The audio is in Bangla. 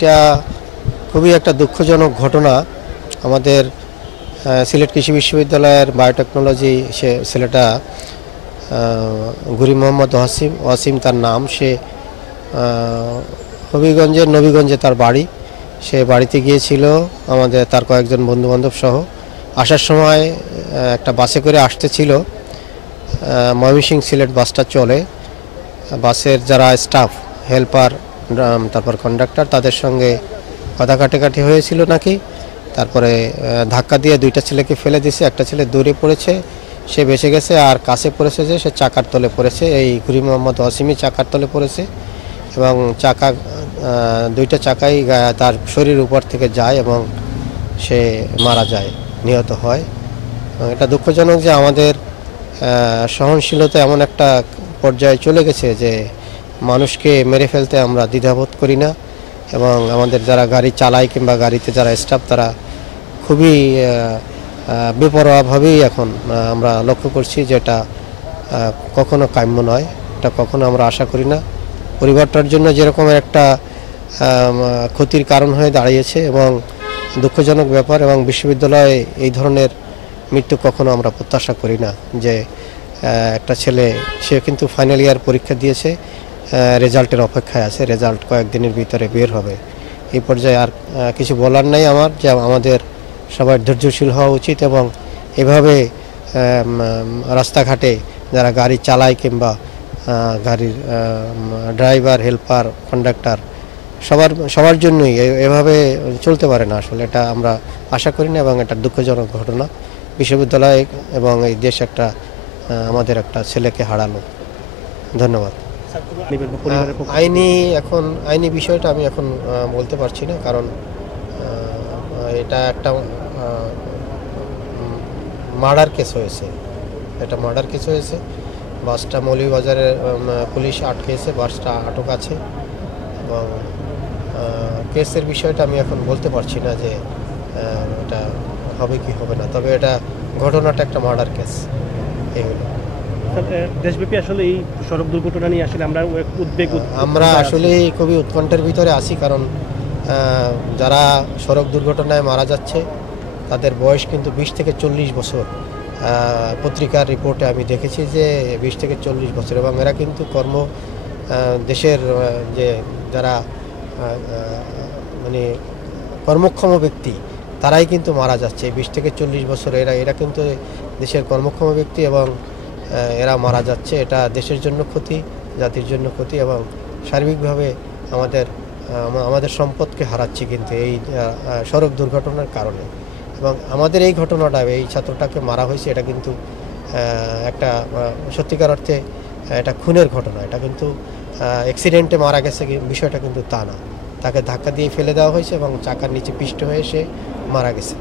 এটা খুবই একটা দুঃখজনক ঘটনা। আমাদের সিলেট কৃষি বিশ্ববিদ্যালয়ের বায়োটেকনোলজি সে ছেলেটা গুরি মোহাম্মদ ওয়াসিম ওয়াসিম তার নাম। সে হবিগঞ্জের নবীগঞ্জে তার বাড়ি। সে বাড়িতে গিয়েছিল আমাদের তার কয়েকজন বন্ধু বান্ধব সহ। আসার সময় একটা বাসে করে আসতেছিল। আহ, ময়মনসিং সিলেট বাসটা চলে। বাসের যারা স্টাফ হেল্পার তারপর কন্ডাক্টর তাদের সঙ্গে কথা কাটাকাটি হয়েছিল নাকি? তারপরে ধাক্কা দিয়ে দুইটা ছেলেকে ফেলে দিয়েছে, একটা ছেলে দূরে পড়েছে, সে বেঁচে গেছে আর কাছে পড়েছে যে সে চাকার তলে পড়েছে, এই ঘুরি মোহাম্মদ ওয়াসিমি চাকার তলে পড়েছে এবং চাকা দুইটা চাকাই তার শরীর উপর থেকে যায় এবং সে মারা যায়, নিহত হয়। এটা দুঃখজনক যে আমাদের সহনশীলতা এমন একটা পর্যায়ে চলে গেছে যে মানুষকে মেরে ফেলতে আমরা দ্বিধাবোধ করি না এবং আমাদের যারা গাড়ি চালায় কিংবা গাড়িতে যারা স্টাফ তারা খুবই বেপরোয়াভাবেই এখন আমরা লক্ষ্য করছি যে এটা কখনো কাম্য নয়, এটা কখনো আমরা আশা করি না। পরিবারটার জন্য যেরকম একটা ক্ষতির কারণ হয়ে দাঁড়িয়েছে এবং দুঃখজনক ব্যাপার এবং বিশ্ববিদ্যালয়ে এই ধরনের মৃত্যু কখনো আমরা প্রত্যাশা করি না যে একটা ছেলে, সে কিন্তু ফাইনাল ইয়ার পরীক্ষা দিয়েছে রেজাল্টের অপেক্ষায় আছে। রেজাল্ট কয়েকদিনের ভিতরে বের হবে। এই পর্যায়ে আর কিছু বলার নাই আমার যে আমাদের সবার ধৈর্যশীল হওয়া উচিত এবং এভাবে রাস্তাঘাটে যারা গাড়ি চালায় কিংবা গাড়ির ড্রাইভার, হেল্পার, কন্ডাক্টর, সবার সবার জন্যই এভাবে চলতে পারে না আসলে। এটা আমরা আশা করি না এবং এটা দুঃখজনক ঘটনা। বিশ্ববিদ্যালয় এবং এই দেশ একটা আমাদের একটা ছেলেকে হারালো। ধন্যবাদ। আইনি এখন আইনি বিষয়টা আমি এখন বলতে পারছি না কারণ এটা একটা মার্ডার কেস হয়েছে। এটা মার্ডার কেস হয়েছে। বাসটা মৌলভীবাজারে উম, পুলিশ আটকেছে বাসটা আটক আছে। এবং কেসের বিষয়টা আমি এখন বলতে পারছি না যে এটা হবে কি হবে না। তবে এটা ঘটনাটা একটা মার্ডার কেস। এই হলো। দেশব্যাপী আসলে এই সড়ক দুর্ঘটনা নিয়ে আসলে আমরা উদ্বেগ আমরা আসলে খুবই উৎকণ্ঠের ভিতরে আছি কারণ যারা সড়ক দুর্ঘটনায় মারা যাচ্ছে তাদের বয়স কিন্তু বিশ থেকে চল্লিশ বছর। পত্রিকার রিপোর্টে আমি দেখেছি যে বিশ থেকে চল্লিশ বছর এবং এরা কিন্তু কর্ম দেশের যে যারা মানে কর্মক্ষম ব্যক্তি তারাই কিন্তু মারা যাচ্ছে। বিশ থেকে চল্লিশ বছর এরা এরা কিন্তু দেশের কর্মক্ষম ব্যক্তি এবং এরা মারা যাচ্ছে। এটা দেশের জন্য ক্ষতি, জাতির জন্য ক্ষতি এবং সার্বিকভাবে আমাদের আমাদের সম্পদকে হারাচ্ছি কিন্তু এই সড়ক দুর্ঘটনার কারণে। এবং আমাদের এই ঘটনাটা, এই ছাত্রটাকে মারা হয়েছে, এটা কিন্তু একটা সত্যিকার অর্থে এটা খুনের ঘটনা। এটা কিন্তু অ্যাক্সিডেন্টে মারা গেছে বিষয়টা কিন্তু তা না। তাকে ধাক্কা দিয়ে ফেলে দেওয়া হয়েছে এবং চাকার নিচে পিষ্ট হয়ে সে মারা গেছে।